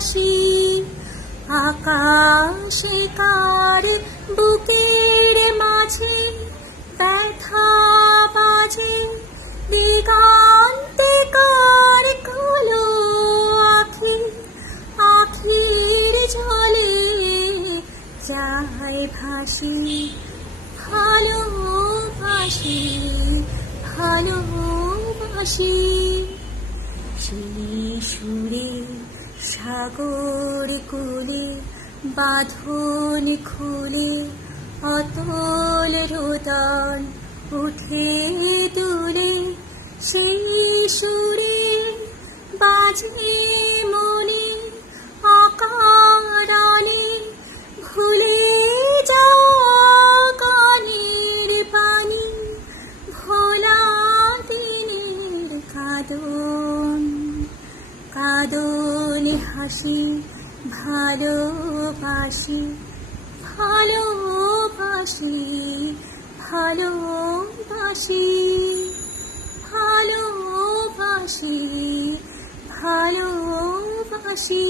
ভাসি। আকাশে কার বুকের মাঝে ব্যথা বাজে, দিগন্তে কার কালো আখি, আখির জলে যায় ভাসি। ভালোবাসি, ভালোবাসি। সেই সুরে সাগর কোলে বাঁধন খুলে অতল রোদন উঠে তুলে। সেই সুরে বাজে মনে অকারণে ভুলে যাওয়া গানের পানি, ভোলা দিনের কাঁদন। কাঁদনে হাসি, ভালোবাসি, ভালোবাসি, ভালোবাসি, ভালোবাসি, ভালোবাসি।